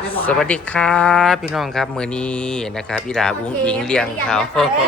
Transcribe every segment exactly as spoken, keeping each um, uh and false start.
สวัสดีครับพี่น้องครับมือนี้นะครับอีหลาอุ้งอิงเลี้ยงเขา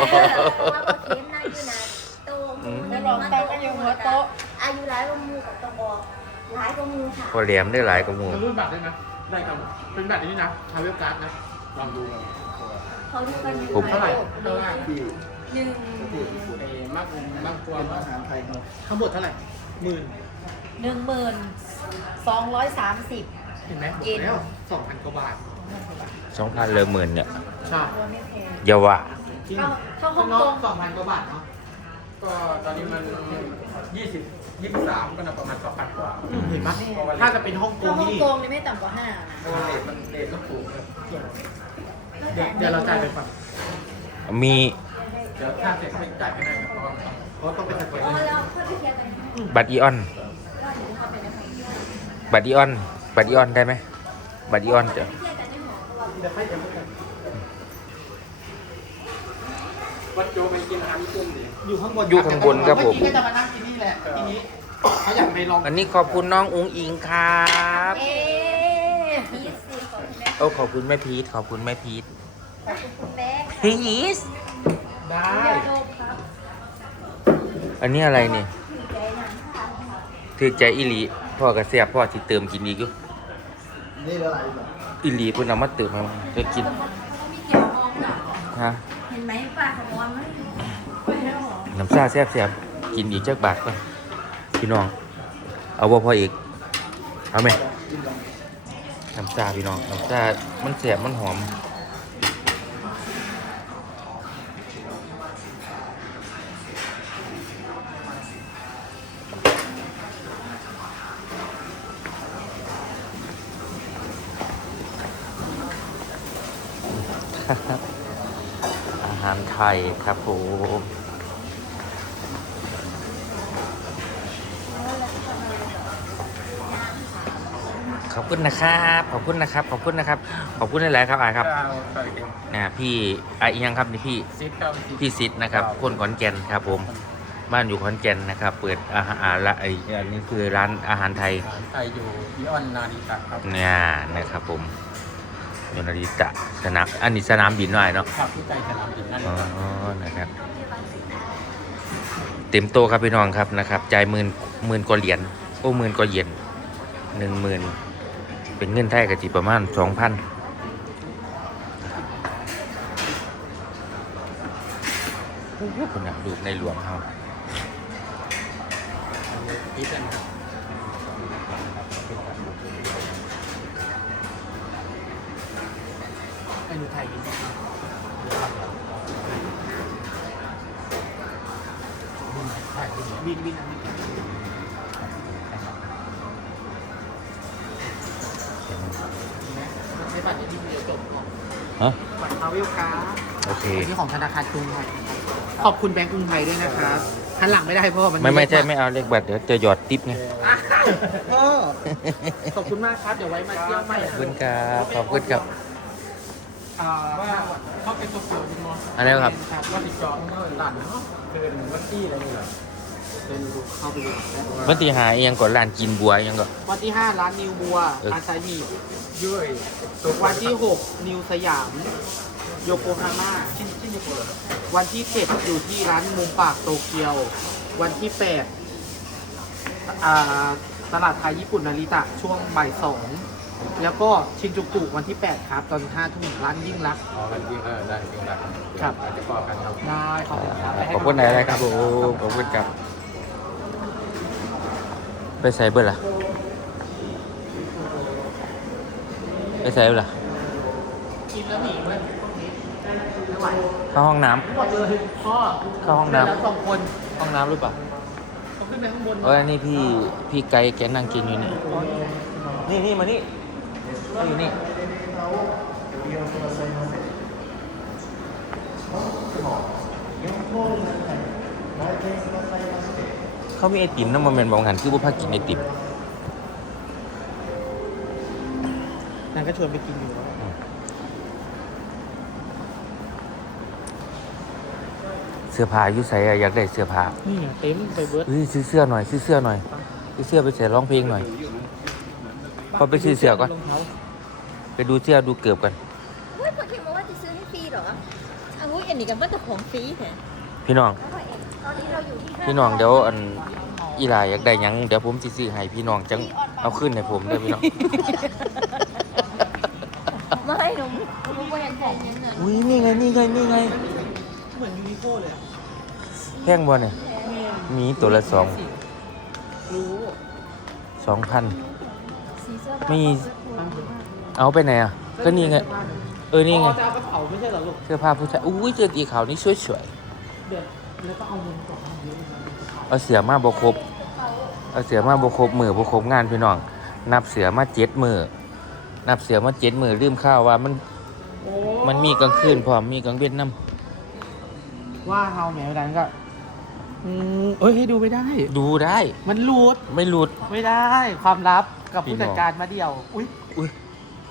จะลองตั้งก็อยู่หัวโต๊ะอายุหลายกว่ามูกับตะบอกหลายกว่ามูค่ะพอเหลี่ยมได้หลายกว่าหมูมันรุ่นบัตรได้นะได้ครับเป็นบัตรนี้นะทาวเวลการ์ดนะลองดูกันเขาดูกันอยู่เท่าไหร่เท่าไหร่หนึ่งเอมากมากกว่าอาหารไทยครับทั้งหมดเท่าไหร่หมื่นหนึ่งหมื่นสองร้อยสามสิบเห็นไหมบอกแล้วสองพันกว่าบาทสองพันเลยหมื่นเนี่ยใช่ตัวไม่แพงอย่าว่าจริงเข้าห้องกงสองพันกว่าบาทเนาะก็ตอนนี้มันยี่สิบยี่สิบสามก็น่าประมาณสองพันกว่าเห็นไหมถ้าจะเป็นฮ่องกเข้าง ห้องนี่กงนี่ไม่ต่ำกว่าห้านะเรทมันเรทก็ถูกเดี๋ยวเดี๋ยวเราจ่ายไปก่อนมีเดี๋ยวถ้าเสร็จไม่จ่ายไม่ได้ครับเพราะว่าเพราะต้องไปสแกนอ๋อแล้วค่อยไปเคลียร์กันบัตรอีออนเราถึงเขาไปในห้องเคลียร์บัตรอีออนบัตรอีออนได้ไหมบัตรอีออนจะเคลียร์กันในหอเพราะว่าเดี๋ยวให้เดี๋ยวให้วัดโจไปกินอาหารญี่ปุ่นดิอยู่ข้างบนอยู่ข้างบนครับผมเมื่อกี้ก็จะมานั่งกินนี่แหละทีนี้เขาอยากไปลองอันนี้ขอบคุณน้องอุ้งอิงครับเอ๊ะพีชซีของคุณแม่โอ้ขอบคุณแม่พีทขอบคุณแม่พีทขอบคุณคุณแม่พีทได้โลกครับอันนี้อะไรนี่ถือใจหนังค่ะถือใจอิลีพ่อกระเสียบพ่อที่เติมกินอีกอยู่นี่อะไรแบบอิลีเพิ่นเอามาเติมมาจะกินมีเกี่ยวมองอ่ะฮะเห็นไหมปากของมอนไหมไม่ได้หรอน้ำซาแซ่บแซ่บกินอีกจักบาทก่อนพี่น้อง เอาบ่พออีก เอาไหมน้ำซาพี่น้องน้ำซามันแซ่บมันหอม อาหารไทยครับผมขอบคุณนะครับขอบคุณนะครับขอบคุณนะครับขอบคุณหลายๆครับอายครับนะพี่อายอีกยังครับนี่พี่ซิปครับพี่ซิดนะครับคนขอนแก่นครับผมบ้านอยู่ขอนแก่นนะครับ เปิดอาหารละไออันนี้คือร้านอาหารไทยอาหารไทยอยู่อิออนนาริตะครับเนี่ยนะครับผมยนาริตะสนามอันนี้สนามบินหน่อยเนาะครับที่ใจสนามบินนั่นอ๋อนะครับ เต็มโตครับพี่น้องครับนะครับจ่ายหมื่นหมื่นกว่าเหรียญโอ้หมื่นกว่าเยนหนึ่งหมื่นเป็นเงินไทยกับจีประมาณสองพันคุณนะดูในหลวงเขาที่เป็นครับเมนูไทยกินบินบินอันนี้ใช้บัตรที่เดียวจบฮะบัตรทาวเวลการ์ดโอเคอันนี้ของธนาคารกรุงไทยขอบคุณแบงก์กรุงไทยด้วยนะครับหันหลังไม่ได้เพราะว่ามันไม่ไม่ใช่ไม่เอาเลขบัตรเดี๋ยวจะหยอดติ๊บไงพ่อขอบคุณมากครับ เดี๋ยวไว้มาเที่ยวใหม่ขอบคุณครับขอบคุณครับอ่าว่าเข้าไปตัวเปลี่ยวคุณมออะไรครับว่าติดจอเมื่อหลานเนาะเกินวันที่อะไรนี่แหละเป็นดูเข้าไปดูวันที่หาเอียงก่อนร้านกินบัวเอียงก่อนวันที่ห้าร้านนิวบัวเอออาซาฮิยุ้ยวันที่หกนิวสยามโยโกฮาม่าชิ้นชิ้นโยโกวันที่เจ็ดอยู่ที่ร้านมุมปากโตเกียว วันที่แปดอ่าตลาดไทยญี่ปุ่นนาริตะช่วงบ่ายสองแล้วก็ชินจูกุวันที่แปดครับ ตอนห้าทุ่มร้านยิ่งรักอ๋อมันยิ่งเออได้ยิ่งรักครับอาจจะพอกันครับได้ขอบคุณครับขอบคุณไหนอะไรครับผมขอบคุณครับ ไปใส่เบอร์ล่ะไปใส่เบอร์ล่ะกินแล้วหนีไหมไม่ไหวเข้าห้องน้หมดเลยพ่อำเข้าห้องน้แล้วสองคนำห้องน้ำหรือเปล่าเขาขึ้นไปข้างบนเออนี่พี่พี่ไกด์แกนั่งกินอยู่นี่นี่นี่มานี่มาอยู่นี่เขามีไอติมน้ำมันเป็นบางหันคือว่าพักกินไอติมนางก็ชวนไปกินอยู่แล้วเสื้อผ้าอยู่ใส่อยากได้เสื้อผ้านี่เต็มไปเบิร์ดเฮ้ยซื้อเสื้อหน่อยซื้อเสื้อหน่อยซื้อเสื้อไปใส่ร้องเพลงหน่อย พอไปซื้อเสื้อก่อนรองเท้าไปดูเสื้อดูเกือบกันเฮ้ยคนที่บอกว่าจะซื้อให้ฟรีเหรออังุ้ยอันนี้กันว่าแต่ของฟรีแท้พี่น้องแล้วก็เองตอนนี้เราอยู่ที่พี่น้องเดี๋ยวอันอีหลายอยากได้หยังเดี๋ยวผมสิซื้อให้พี่น้องจังเอาขึ้นให้ผมเด้อพี่น้องไม่หนูหนูไม่อยากใจเย็นเงินอุ้ยนี่ไงนี่ไงนี่ไงเหมือนยูนิโคเลยอะแพงบ่เนี่ยมีตัวละสองรู้สองพันสีเสื้อไม่ผ้าเอาไปไหนอ่ะก็นี่ไงเออนี่ไงอ๋อจะเอากระเป๋าไม่ใช่เหรอลูกเสื้อผ้าผู้ชายอุ้ยเสื้อตีขาวนี่สวยเดี๋ยวแล้วก็เอาเงินก่อนเยอะนะๆเอาเสือมาบ่ครบเอาเสือมาบ่ครบมือบ่ครบงานพี่น้องนับเสือมาเจ็ดมือนับเสือมาเจ็ดมือลืมข้าวว่ามันโอ้มันมีกลางคืนพร้อมมีกลางเว้นน้ว่าเฮาแหมเวลานั้นก็อืมเอ้ยให้ดูไม่ได้ำดูได้มันหลุดไม่หลุดไม่ได้ ความลับกับพี่ผู้น้องจัดการมาเดียว อุ้ยอุ้ย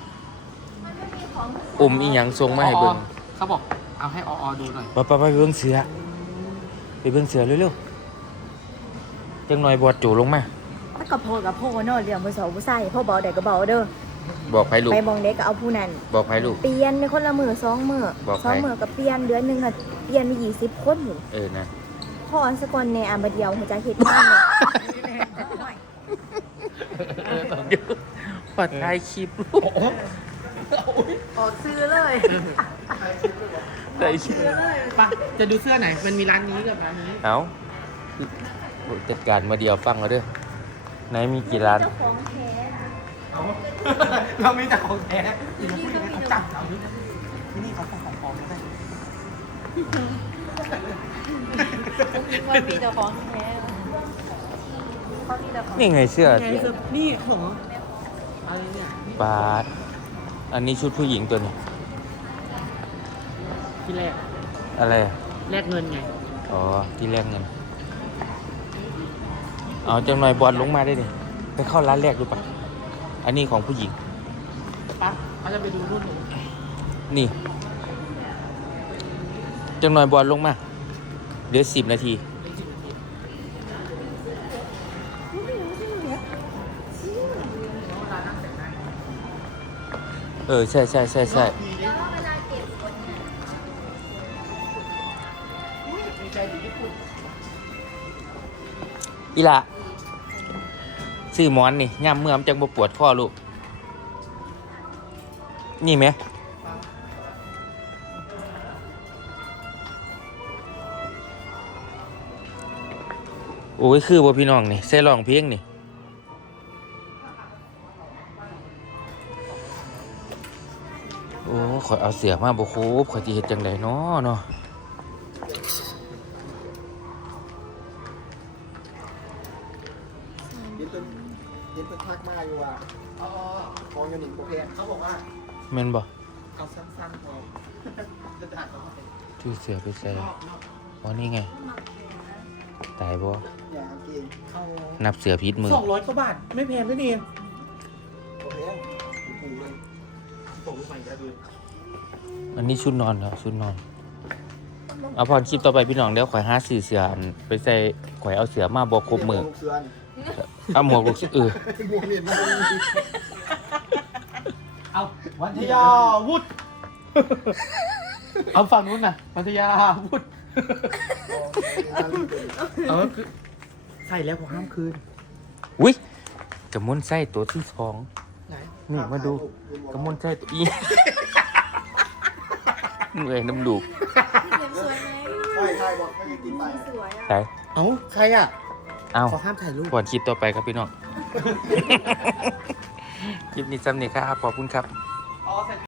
อมอีหยังทรงมาให้เบิ่งเขาบอกเอาให้ออดูหน่อยไปไปไปเบิ่งเสือไปเบิ่งเสือเร็วๆจังหน่อยบอดจูลงมามันก็พอกับพ่อเนาะเรื่องผู้สาวผู้ชายพ่อบอกได้ก็บอกเด้อบอกไผลูกไปมองเด็กก็เอาผู้นั้นบอกไผลูกเปลี่ยนในคนละมือสองมือบอกใครสองมือกับเปลี่ยนเดือนหนึ่งค่ะเปลี่ยนมียี่สิบคนอยู่เออนะพ่ออันสกอนในอันบเดียวหัวใจเห็ดงานเนี่ยเดี๋ยวปัดท้ายคลิปลูกออกซื้อเลยได้ชื่อไปจะดูเสื้อไหน มันมีร้านนี้กับร้านนี้เอาจัดการมาเดียวฟังเอาเด้อไหนมีกี่ร้านเจ้าของแท้เอาเราไม่แต่ของแท้อย่าพูดอย่างนั้นเขาจับเราด้วยนะที่นี่เขาส่งของปลอมมาได้มันมีแต่ของแท้เขามีแต่ของนี่ไงเสื้อไงเสื้อนี่ของอะไรเนี่ยบาทอันนี้ชุดผู้หญิงตัวนี้ที่แรกอะไรอะแลกเงินไงอ๋อที่แรกเงินเอาจังหน่อยบอลลงมาได้ดิไปเข้าร้านแรกดูปะอันนี้ของผู้หญิงปั๊บเขาจะไปดูรุ่นหนึ่งนี่จังหน่อยบอลลงมาเดี๋ยวสิบนาทีเป็นสิบนาทีแล้วเวลานั่งแต่งหน้าเออใช่ใช่ใช่ใช่แล้วเวลาเก็บคนเนี่ยมีใจอยู่ญี่ปุ่นอีหละซื้อหมอนนี่ย่ำเมื่อมนจังบ่ปวดข้อลูกนี่ไหมโอ้ยคือบ่พี่น้องนี่ใส่ร้องเพลงนี่โอ้ข่อยเอาเสียมาบ่ครบข่อยสิเฮ็ดจังไดเนาะเนาะเย็นจนเย็นจนทักมาอยู่อ่ะมองอยู่หนึ่งโปรเพนเขาบอกว่าแม่นบ่เอาสั้นๆพอจะด่าเขาไปชื่อเสือไปใส่อ๋อนี่ไงตายบ่อย่าเอาเกงเอานับเสือพิษมือสองร้อยกว่าบาท ไม่แพงด้วยนี่โปรเพนถูกเลยผมใหม่จะดูอันนี้ชุดนอนแล้วชุดนอนเอาพอคลิปต่อไปพี่น้องเดี๋ยวข่อยหาซื้อเสืออันไปใส่ข่อยเอาเสือมาบ่ครบมือลูกเสือนเอาหมวกลูกเสือเออหมวกเหรียญมันมีเอาวันทยาวุฒเอาฝั่งนู้นน่ะวันทยาวุฒเออคือใส่แล้วผมห้ามคืนอุ้ยกระมวลไส้ตัวที่สองไหนนี่มาดูกระมวลไส้ตัวอีเมื่อยน้ำดูกเล็บสวยไหมใช่ใช่บอกไม่มีกินไปสวยอ่ะใส่เอ้าใครอ่ะเอาขอห้ามถ่ายรูปก่อนคลิปต่อไปครับพี่น้อง คลิปนี้ซ้ำนี่ครับขอบคุณครับ